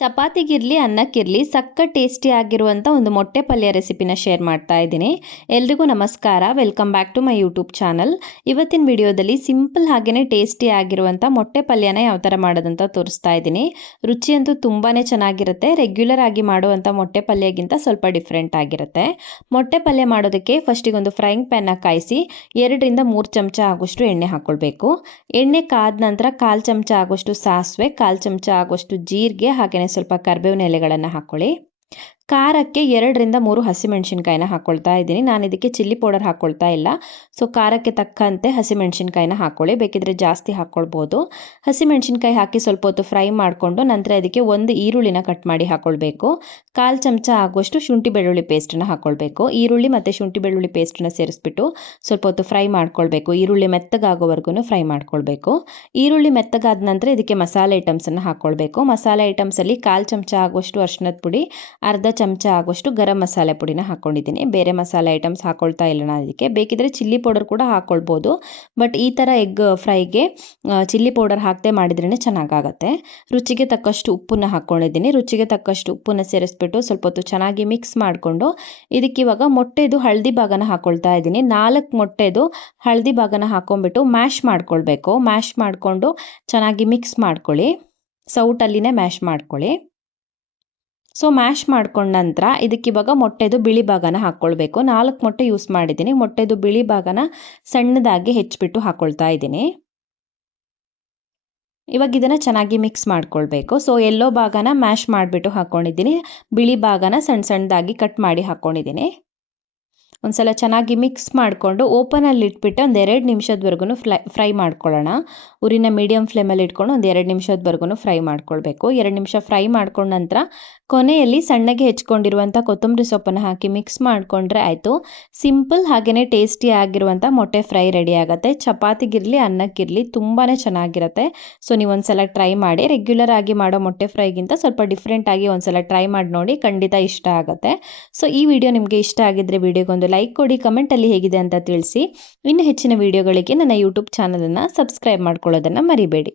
ಚಪಾತಿಗಿರಲಿ ಅನ್ನಕ್ಕಿರಲಿ ಸಖತ್ ಟೇಸ್ಟಿ ಆಗಿರುವಂಥ ಒಂದು ಮೊಟ್ಟೆ ಪಲ್ಯ ರೆಸಿಪಿನ ಶೇರ್ ಮಾಡ್ತಾ ಇದ್ದೀನಿ. ಎಲ್ರಿಗೂ ನಮಸ್ಕಾರ, welcome back to my YouTube channel. ಇವತ್ತಿನ ವಿಡಿಯೋದಲ್ಲಿ ಸಿಂಪಲ್ ಹಾಗೆಯೇ ಟೇಸ್ಟಿ ಆಗಿರುವಂಥ ಮೊಟ್ಟೆ ಪಲ್ಯನ ಯಾವ ಥರ ಮಾಡೋದಂತ ತೋರಿಸ್ತಾ ಇದ್ದೀನಿ. ರುಚಿಯಂತೂ ತುಂಬಾ ಚೆನ್ನಾಗಿರುತ್ತೆ. ರೆಗ್ಯುಲರ್ ಆಗಿ ಮಾಡುವಂಥ ಮೊಟ್ಟೆ ಪಲ್ಯಗಿಂತ ಸ್ವಲ್ಪ ಡಿಫ್ರೆಂಟ್ ಆಗಿರುತ್ತೆ. ಮೊಟ್ಟೆ ಪಲ್ಯ ಮಾಡೋದಕ್ಕೆ ಫಸ್ಟಿಗೆ ಒಂದು ಫ್ರೈಯಿಂಗ್ ಪ್ಯಾನ್ನ ಕಾಯಿಸಿ 2 ರಿಂದ 3 ಚಮಚ ಆಗೋಷ್ಟು ಎಣ್ಣೆ ಹಾಕ್ಕೊಳ್ಬೇಕು. ಎಣ್ಣೆ ಕಾದ ನಂತರ 1/4 ಚಮಚ ಆಗೋಷ್ಟು ಸಾಸಿವೆ, 1/4 ಚಮಚ ಆಗೋಷ್ಟು ಜೀರಿಗೆ, ಹಾಗೆಯೇ ಸ್ವಲ್ಪ ಕರಿಬೇವಿನ ಎಲೆಗಳನ್ನು ಹಾಕ್ಕೊಳ್ಳಿ. ಖಾರಕ್ಕೆ 2 ರಿಂದ 3 ಹಸಿಮೆಣಸಿನಕಾಯಿನ ಹಾಕ್ಕೊಳ್ತಾ ಇದ್ದೀನಿ. ನಾನು ಇದಕ್ಕೆ ಚಿಲ್ಲಿ ಪೌಡರ್ ಹಾಕ್ಕೊಳ್ತಾ ಇಲ್ಲ. ಸೊ ಖಾರಕ್ಕೆ ತಕ್ಕಂತೆ ಹಸಿಮೆಣಸಿನಕಾಯಿನ ಹಾಕ್ಕೊಳ್ಳಿ, ಬೇಕಿದ್ರೆ ಜಾಸ್ತಿ ಹಾಕ್ಕೊಳ್ಬೋದು. ಹಸಿಮೆಣಸಿನಕಾಯಿ ಹಾಕಿ ಸ್ವಲ್ಪ ಹೊತ್ತು ಫ್ರೈ ಮಾಡಿಕೊಂಡು ನಂತರ ಇದಕ್ಕೆ ಒಂದು ಈರುಳ್ಳಿನ ಕಟ್ ಮಾಡಿ ಹಾಕ್ಕೊಳ್ಬೇಕು. 1/4 ಚಮಚ ಆಗುವಷ್ಟು ಶುಂಠಿ ಬೆಳ್ಳುಳ್ಳಿ ಪೇಸ್ಟನ್ನು ಹಾಕ್ಕೊಳ್ಬೇಕು. ಈರುಳ್ಳಿ ಮತ್ತು ಶುಂಠಿ ಬೆಳ್ಳುಳ್ಳಿ ಪೇಸ್ಟನ್ನು ಸೇರಿಸ್ಬಿಟ್ಟು ಸ್ವಲ್ಪ ಹೊತ್ತು ಫ್ರೈ ಮಾಡ್ಕೊಳ್ಬೇಕು. ಈರುಳ್ಳಿ ಮೆತ್ತಗಾಗೋವರೆಗೂ ಫ್ರೈ ಮಾಡ್ಕೊಳ್ಬೇಕು. ಈರುಳ್ಳಿ ಮೆತ್ತಗಾದ ನಂತರ ಇದಕ್ಕೆ ಮಸಾಲೆ ಐಟಮ್ಸನ್ನು ಹಾಕ್ಕೊಳ್ಬೇಕು. ಮಸಾಲೆ ಐಟಮ್ಸಲ್ಲಿ 1/4 ಚಮಚ ಆಗುವಷ್ಟು ಅರಿಶಿಣದ ಪುಡಿ, ಅರ್ಧ ಚಮಚ ಆಗುವಷ್ಟು ಗರಂ ಮಸಾಲೆ ಪುಡಿನ ಹಾಕ್ಕೊಂಡಿದ್ದೀನಿ. ಬೇರೆ ಮಸಾಲೆ ಐಟಮ್ಸ್ ಹಾಕ್ಕೊಳ್ತಾ ಇಲ್ಲ ನಾನು ಇದಕ್ಕೆ. ಬೇಕಿದ್ರೆ ಚಿಲ್ಲಿ ಪೌಡರ್ ಕೂಡ ಹಾಕ್ಕೊಳ್ಬೋದು, ಬಟ್ ಈ ಥರ ಎಗ್ ಫ್ರೈಗೆ ಚಿಲ್ಲಿ ಪೌಡರ್ ಹಾಕದೆ ಮಾಡಿದ್ರೇ ಚೆನ್ನಾಗಾಗತ್ತೆ. ರುಚಿಗೆ ತಕ್ಕಷ್ಟು ಉಪ್ಪನ್ನು ಹಾಕ್ಕೊಂಡಿದ್ದೀನಿ. ರುಚಿಗೆ ತಕ್ಕಷ್ಟು ಉಪ್ಪನ್ನು ಸೇರಿಸ್ಬಿಟ್ಟು ಸ್ವಲ್ಪ ಹೊತ್ತು ಚೆನ್ನಾಗಿ ಮಿಕ್ಸ್ ಮಾಡಿಕೊಂಡು ಇದಕ್ಕೆ ಇವಾಗ ಮೊಟ್ಟೆದು ಹಳದಿ ಭಾಗನ ಹಾಕ್ಕೊಳ್ತಾ ಇದ್ದೀನಿ. 4 ಮೊಟ್ಟೆದು ಹಳದಿ ಭಾಗನ ಹಾಕ್ಕೊಂಡ್ಬಿಟ್ಟು ಮ್ಯಾಶ್ ಮಾಡ್ಕೊಳ್ಬೇಕು. ಮ್ಯಾಶ್ ಮಾಡಿಕೊಂಡು ಚೆನ್ನಾಗಿ ಮಿಕ್ಸ್ ಮಾಡ್ಕೊಳ್ಳಿ. ಸೌಟಲ್ಲಿನೇ ಮ್ಯಾಶ್ ಮಾಡ್ಕೊಳ್ಳಿ. ಸೊ ಮ್ಯಾಶ್ ಮಾಡ್ಕೊಂಡ ನಂತರ ಇದಕ್ಕೆ ಇವಾಗ ಮೊಟ್ಟೆದು ಬಿಳಿ ಭಾಗನ ಹಾಕ್ಕೊಳ್ಬೇಕು. 4 ಮೊಟ್ಟೆ ಯೂಸ್ ಮಾಡಿದ್ದೀನಿ. ಮೊಟ್ಟೆದು ಬಿಳಿ ಭಾಗನ ಸಣ್ಣದಾಗಿ ಹೆಚ್ಚಿಬಿಟ್ಟು ಹಾಕ್ಕೊಳ್ತಾ ಇದ್ದೀನಿ. ಇವಾಗ ಇದನ್ನು ಚೆನ್ನಾಗಿ ಮಿಕ್ಸ್ ಮಾಡ್ಕೊಳ್ಬೇಕು. ಸೊ ಎಲ್ಲೋ ಭಾಗನ ಮ್ಯಾಶ್ ಮಾಡಿಬಿಟ್ಟು ಹಾಕ್ಕೊಂಡಿದ್ದೀನಿ, ಬಿಳಿ ಭಾಗನ ಸಣ್ಣ ಸಣ್ಣದಾಗಿ ಕಟ್ ಮಾಡಿ ಹಾಕ್ಕೊಂಡಿದ್ದೀನಿ. ಒಂದ್ಸಲ ಚೆನ್ನಾಗಿ ಮಿಕ್ಸ್ ಮಾಡಿಕೊಂಡು ಓಪನಲ್ಲಿ ಇಟ್ಬಿಟ್ಟು ಒಂದು 2 ನಿಮಿಷದವರೆಗೂ ಫ್ರೈ ಮಾಡ್ಕೊಳ್ಳೋಣ. ಉರಿನ ಮೀಡಿಯಮ್ ಫ್ಲೇಮಲ್ಲಿ ಇಟ್ಕೊಂಡು ಒಂದು 2 ನಿಮಿಷದವರೆಗೂ ಫ್ರೈ ಮಾಡ್ಕೊಳ್ಬೇಕು. 2 ನಿಮಿಷ ಫ್ರೈ ಮಾಡ್ಕೊಂಡ ನಂತರ ಕೊನೆಯಲ್ಲಿ ಸಣ್ಣಗೆ ಹೆಚ್ಕೊಂಡಿರುವಂಥ ಕೊತ್ತಂಬರಿ ಸೊಪ್ಪನ್ನು ಹಾಕಿ ಮಿಕ್ಸ್ ಮಾಡಿಕೊಂಡ್ರೆ ಆಯಿತು. ಸಿಂಪಲ್ ಹಾಗೆಯೇ ಟೇಸ್ಟಿ ಆಗಿರುವಂಥ ಮೊಟ್ಟೆ ಫ್ರೈ ರೆಡಿ ಆಗುತ್ತೆ. ಚಪಾತಿಗಿರಲಿ ಅನ್ನಕ್ಕಿರಲಿ ತುಂಬಾ ಚೆನ್ನಾಗಿರುತ್ತೆ. ಸೊ ನೀವು ಒಂದ್ಸಲ ಟ್ರೈ ಮಾಡಿ. ರೆಗ್ಯುಲರ್ ಆಗಿ ಮಾಡೋ ಮೊಟ್ಟೆ ಫ್ರೈಗಿಂತ ಸ್ವಲ್ಪ ಡಿಫ್ರೆಂಟ್ ಆಗಿ ಒಂದ್ಸಲ ಟ್ರೈ ಮಾಡಿ ನೋಡಿ, ಖಂಡಿತ ಇಷ್ಟ ಆಗುತ್ತೆ. ಸೊ ಈ ವಿಡಿಯೋ ನಿಮಗೆ ಇಷ್ಟ ಆಗಿದ್ರೆ ವಿಡಿಯೋಗೊಂದು ಲೈಕ್ ಕೊಡಿ, ಕಮೆಂಟಲ್ಲಿ ಹೇಗಿದೆ ಅಂತ ತಿಳಿಸಿ. ಇನ್ನು ಹೆಚ್ಚಿನ ವಿಡಿಯೋಗಳಿಗೆ ನನ್ನ ಯೂಟ್ಯೂಬ್ ಚಾನಲನ್ನು ಸಬ್ಸ್ಕ್ರೈಬ್ ಮಾಡ್ಕೊಳ್ಳೋದನ್ನು ಮರಿಬೇಡಿ.